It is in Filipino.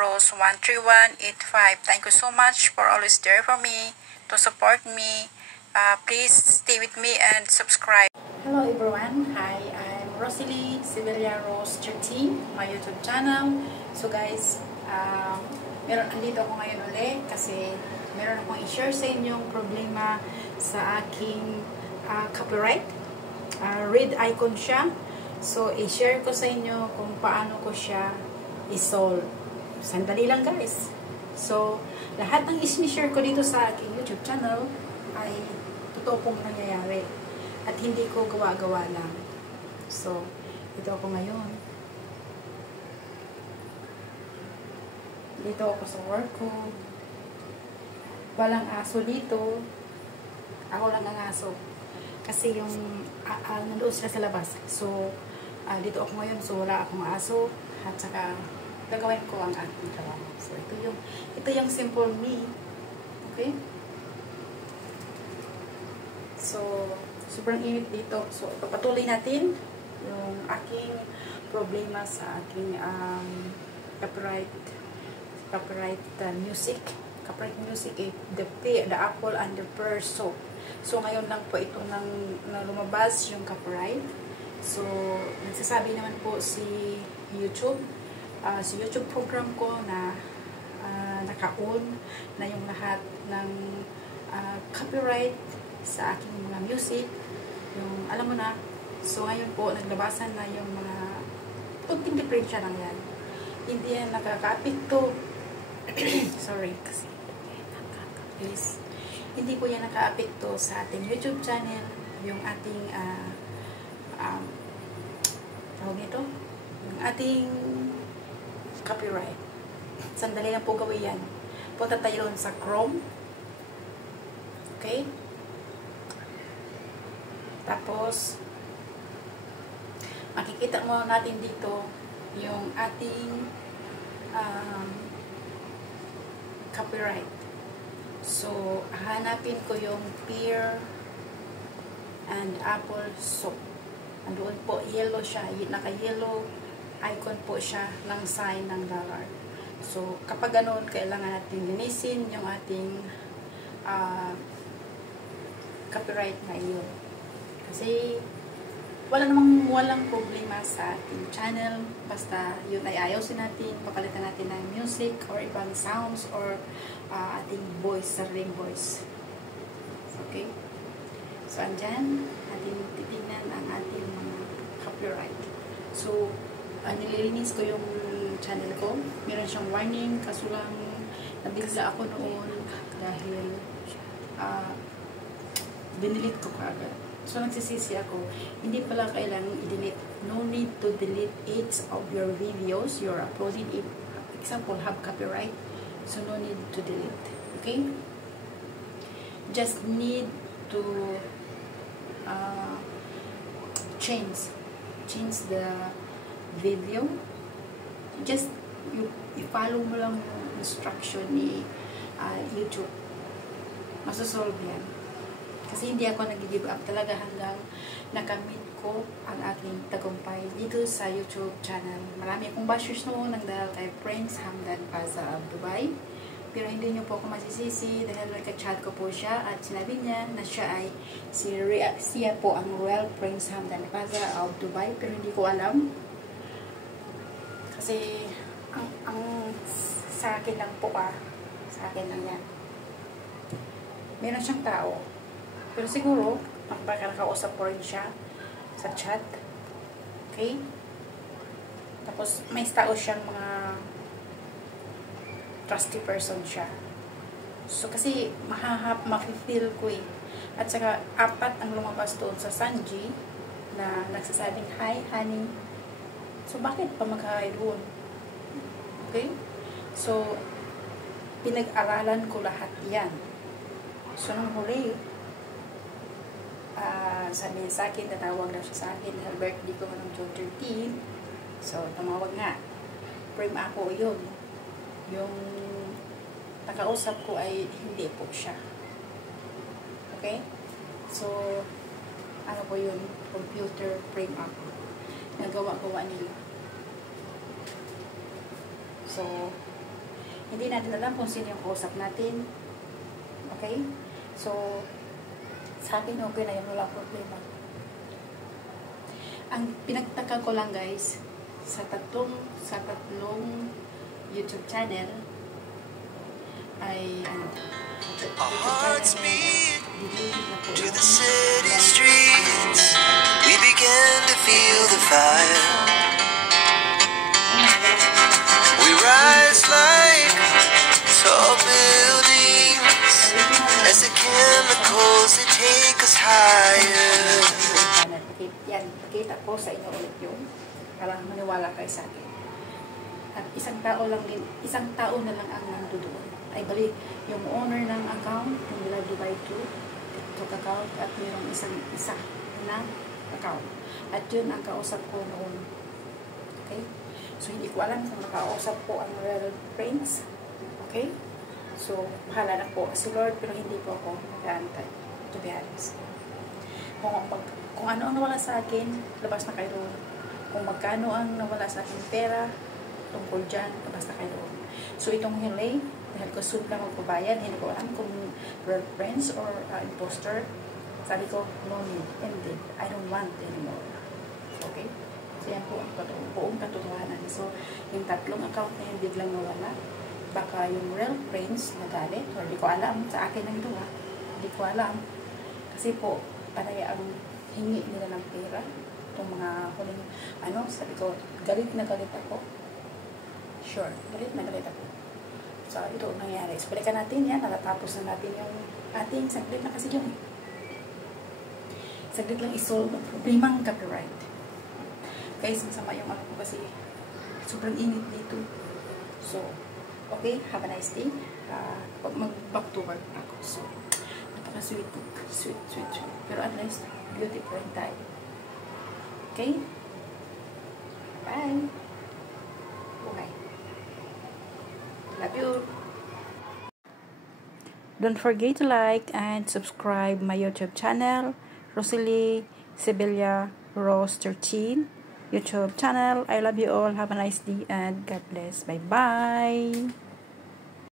Rose 13185. Thank you so much for always there for me, to support me. Please stay with me and subscribe. Hello everyone. Hi, I'm Rosalie Siberia Rose 13, my YouTube channel. So guys, andito ako ngayon ulit kasi meron akong i-share sa inyong problema sa aking copyright. Red icon siya. So, i-share ko sa inyo kung paano ko siya i-solve. Sandali lang guys. So, lahat ng i-share ko dito sa aking YouTube channel ay totoo pong nangyayari. At hindi ko gawa-gawa lang. So, ito ako ngayon. Dito ako sa work ko. Walang aso dito. Ako lang ang aso. Kasi yung nandoon sila sa labas. So, dito ako ngayon. So, wala akong aso. At saka, gagawin ko ang aking trabaho. So, ito yung simple me. Okay? So, sobrang init dito. So, patuloy natin yung aking problema sa aking copyright music. Copyright music, the apple and the pear soap. So, ngayon lang po itong nang lumabas yung copyright. So, nagsasabi naman po si YouTube program ko na naka-on na yung lahat ng copyright sa aking mga music. Yung, alam mo na. So, ngayon po, naglabasan na yung mga kunting diferensya lang yan. Hindi yan nakaka-apekto. Sorry, kasi please. Hindi po yan naka-apekto sa ating YouTube channel, yung ating tawag nito, yung ating copyright. Sandali lang po gawin yan. Punta tayo sa Chrome. Okay? Tapos, makikita mo natin dito yung ating copyright. So, hanapin ko yung pear and apple soap. Andoon po, yellow siya. Naka-yellow icon po siya ng sign ng dollar. So, kapag ganoon, kailangan natin linisin yung ating copyright na iyon. Kasi, walang problema sa ating channel. Basta, yun ay ayusin natin, papalitan natin ng music or ibang sounds or ating voice, sariling voice. Okay? So, andyan, ating titignan ang ating mga copyright. So, nililinis ko yung channel ko. Meron siyang warning, kaso lang nabigla ako noon dahil dinilit ko kaagad. So, nagsisisi ako. Hindi pala kailangan i-delete. No need to delete each of your videos you're uploading. If, example, have copyright. So, no need to delete. Okay? Just need to change the video. Just, i-follow mo lang yung instruction ni YouTube. Masosolve yan. Kasi hindi ako nag-give up talaga hanggang nakamit ko ang aking tagumpay dito sa YouTube channel. Marami akong bashers noon dahil kay Prince Hamdan Paza of Dubai. Pero hindi niyo po ako masisisi dahil nagka-chat ko po siya at sinabi niya na siya ay siya po ang Royal Prince Hamdan Paza of Dubai. Pero hindi ko alam. Kasi ang sa akin lang po sa akin lang yan. Meron siyang tao. Pero siguro, baka nakausap ko rin siya sa chat. Okay? Tapos, may tao siyang mga trusty person siya. So, kasi, mafe-feel ko eh. At saka, 4 ang lumabas doon sa Sanji na nagsasabing, "Hi, honey." So, bakit pa mag-hi doon? Okay? So, pinag-aralan ko lahat yan. So, nung huli, sabi niya sa akin, tatawag daw siya sa akin dahil birthday ko ng June 13. So, tumawag nga. Frame ako yun. Yung nakausap ko ay hindi po siya. Okay? So, ano po yun? Computer frame up. Nagawa-gawa nila. So, Hindi natin alam kung sino yung kausap natin. Okay? So, sa akin okay na yun, wala problema. Ang pinagtaka ko lang guys, sa tatlong YouTube channel ay Our hearts beat to the city streets. We began to feel the fire. We rise like tall buildings as the chemicals that take us higher. Yan, pakita ko sa inyo ulit yun para maniwala kayo sa akin. At isang tao na lang ang nandoon. Ay bali, yung owner ng account, yung nila-divide to TikTok account, at mayroong isa na account. At yun ang kausap ko noon. Okay? So, hindi ko alam kung nakausap ko ang real friends. Okay? So, bahala na po si Lord, pero hindi po ako nag-aantay. To be honest. Kung ano ang nawala sa akin, labas na kayo doon. Kung magkano ang nawala sa akin pera, tungkol dyan, labas na kayo doon. So, itong huli, dahil ko soon na magpabayad, hindi ko alam kung real friends or imposter. Sabi ko, no need, ended. I don't want anymore. Okay? So, yan po ang buong katotohanan. So, yung tatlong account na yung biglang nawala, baka yung real friends nagalit, or hindi ko alam, sa akin lang ito ha, hindi ko alam. Kasi po, panay ang hingi nila ng pera. Itong mga huling, sabi ko, galit na galit ako. Sure, galit na galit ako. So, ito ang nangyari. So, balikan natin yan. Natatapos na natin yung ating saglit na kasi yun. Saglit lang isolve ang problemang copyright. Guys, masama yung ano ko kasi sobrang init dito. So, okay. Have a nice day. Mag-back to work ako. So, napaka-sweet. Sweet. Pero at least, beautiful tayo. Okay? Bye. Bye. Love you. Don't forget to like and subscribe my YouTube channel, Rosalie Sibilia Rose 13 YouTube channel. I love you all. Have a nice day and God bless. Bye bye.